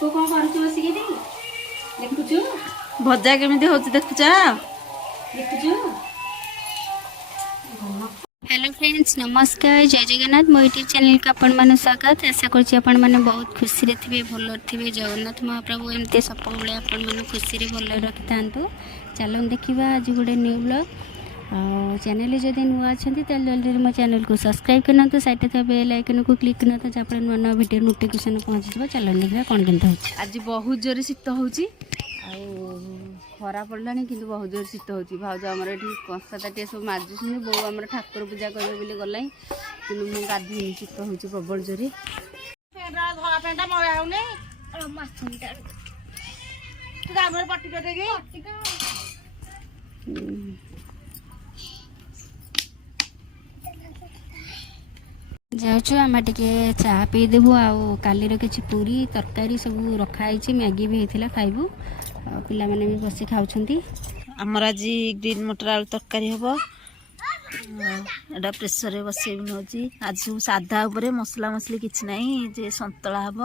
तू कौन करू बसिक देखुचु भजा केमिति होची देखुचा देखुचु। हेलो फ्रेंड्स नमस्कार जय जगन्नाथ मो यूट्यूब चैनल का आपण मन स्वागत आशा करछि आपण मन बहुत खुशी रे थिबे भलो थिबे जगन्नाथ महाप्रभु एमते सबले आपण मन खुशी रे भलो रखि थांतु। चलो देखिबा आज गोटे न्यू ब्लॉग चैनल जदि नुआ अच्छा तो जल्दी मो चैनल को सब्सक्राइब करना तो साइड थे बेल आइकन को क्लिक करना तो जहाँ नुआ नुआ वीडियो नोटिफिकेशन पहुँच जाए। चलो देखा कौन केमता हो आज बहुत जोर शीत होची खरा पड़लानी कि बहुत जोर शीत होची। भाउज आमर ये कंसा ताटिया सब माजुनी बो आम ठाकुर पूजा करेंगे गलाई कि मुझे गाधी शीत होची प्रबल जोर जाऊँ आम टे चाह पीदेबू आल कि पूरी तरकारी सब रखाई मैगी भी होता खाइबू पिला माने भी बसी खाऊछंती। आमर आज ग्रीन मटर आलू तरकारी हम एटा प्रेसर रे बसई नौची आज सब साधा उपरे मसला मसली किछि नाही जे संतला हम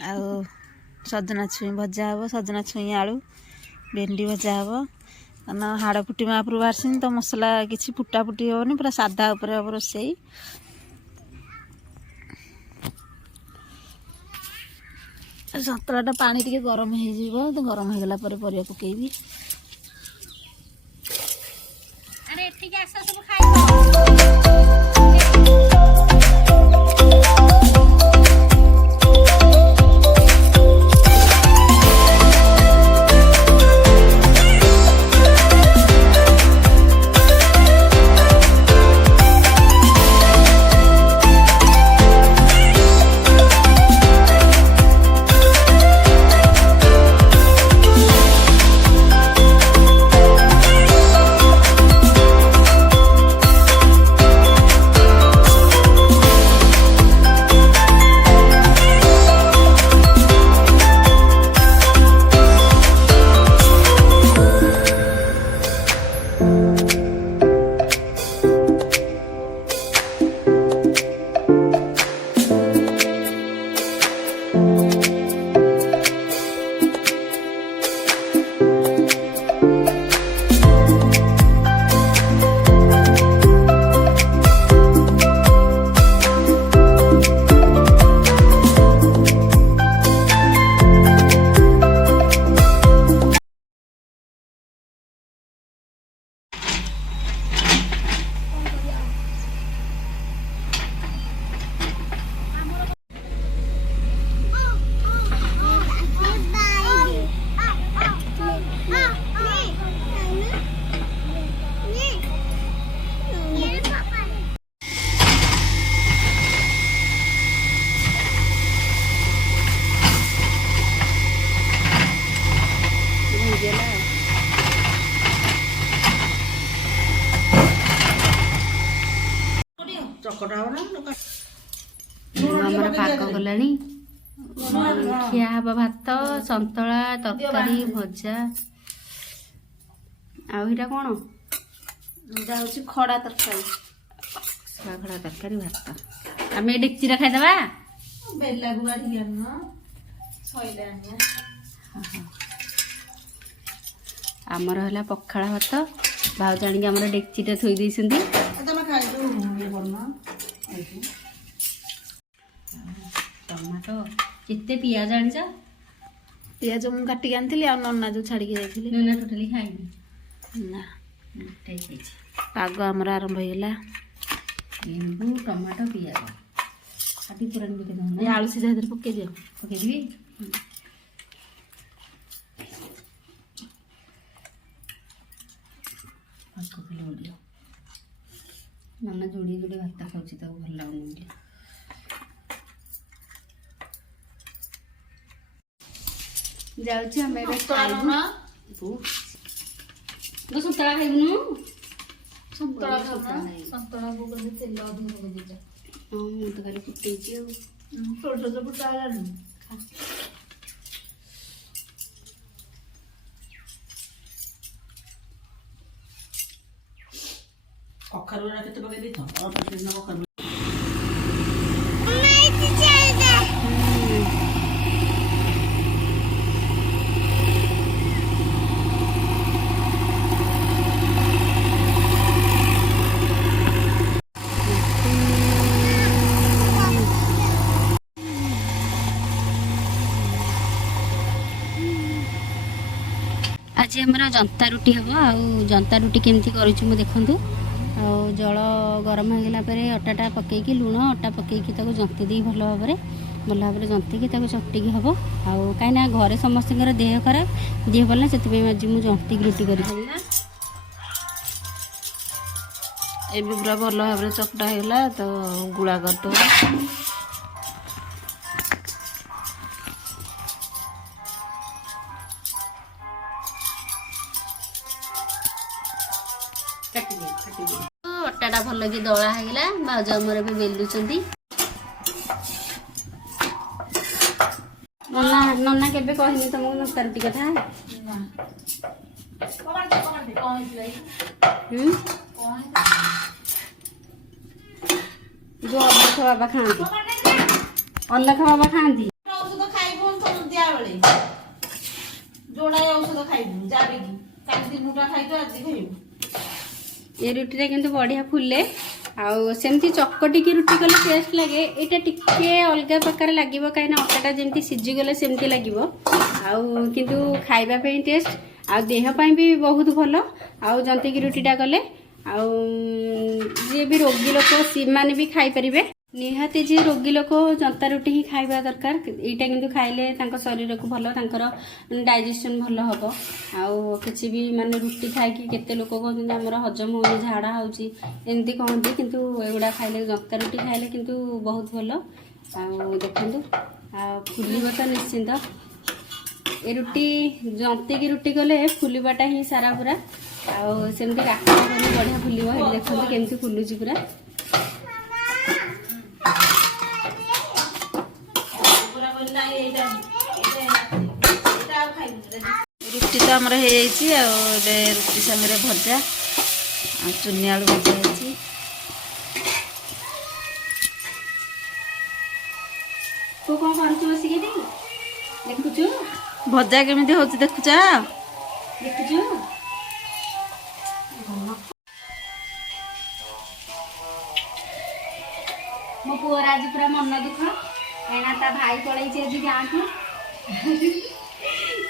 आ सजना छुई भजा हम सजना छुई आलू भेंडी भजा हम कारण हाड़ फुटी महाप्रभु आसन तो मसला किसी फुटा फुटी हेनी पूरा साधा उपर हम रोसई सतलाटा पानी टिके गरम हो तो गरम हो गला परिया पकेबी आमर पाक गला खिया हब भात संतला तरकारी भजा आईटा कौन खड़ा तरकारी खड़ा तरकारी भात आम डेक्ची खाईदबा बेला आमर है पखाड़ भात भाउज आनिक आम डेक्चीटा थोई देइछंती टमाटो केते पियाज आनिछ पियाज मु काटिक आनी आ नन्ना जो छाड़ी जाइली नन्ना टोटली खाइनी ना ठीक पाग आमर आरंभ होगा लेंबू टमाटो पियाज काटी पुरानी पके आलू सीधा इधर पके दियो पकेदेवी नन्ना जोड़ी जोड़ी भात खाऊँ तो भल लगुनि जाऊँ सतला खाइबुनु संतरा संतरा को तेल अधिक हाँ मुझे तो खाली फुटे छोट फुटा कखारू केते पके दी तो और कखारू आज आमर जंता रुटी हम आउ जंता रुटी केमती करूँ मुझे देखूँ जल गरम होगला अटाटा पकईकी लुण अटा पकईकी जंती दी भल भाव में जंतिकी चकटिकी हम आउ कहीं घरे समस्त देह खराब देह भल से आज मुझे जंतिक रुटी कर पूरा भल भाव में चकटा होगा तो गुड़ा करदे अटाटा भल कि दला होगा भाज आमर भी बेलुंट नना नना केबे कहनी तुमको जंता रुटी कथा जो अल्लख बाबा खाती अल्लख बाबा खाती औषध खाइबु दिया बेले जोड़ा औषध खाइबु जाबे की काली दिनुटा खाइतो आज खाइबु ये रुटी किंतु बढ़िया फुले आमती चकटिकी रुटी कले टेस्ट लगे यहाँ टिके अलग प्रकार लगे कहीं अटाटा जमी सीझीगले सेमती लगे किंतु खाइबापी टेस्ट आ देहपाई भी बहुत भल आउ जंतिकी रुटीटा कले जी भी रोगी लोक सी मैंने भी खाई पारे निहाती जी रोगी लोक जंता रुटी ही खाइबा दरकार यहाँ किंतु खाइले शरीर को भल डाइजेशन भल हम आछि भी माने रुटी खाई केते लोक कहते आमर हजम हो झाड़ा होमती कहते किंतु एगुड़ा खाइले जंता रुटी खाइले किंतु बहुत भल देखु फुलब तो निश्चिंत ए रुटी जंतिकी रुटी कले फुलवाटा ही सारा पूरा आमती काकड़ा बढ़िया फुल देखते केमती फुलुची पूरा रुटी तो आमर हो रुटी संगे भजा चुनी आलू भजा है तू कौन कर बसिक देखुचु भजा केमी हो देखुच देखुचु मो पुअर आज पूरा मन दुख कहीं ता भाई पलैची आज गाँ को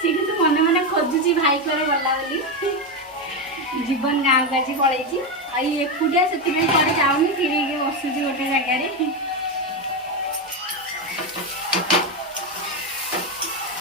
सी कि मने मने खोजुची भाई करे गला बोली जीवन गाँव को आज पलैची आई एकुटिया से जाऊनी फिर बसुची गोटे जगार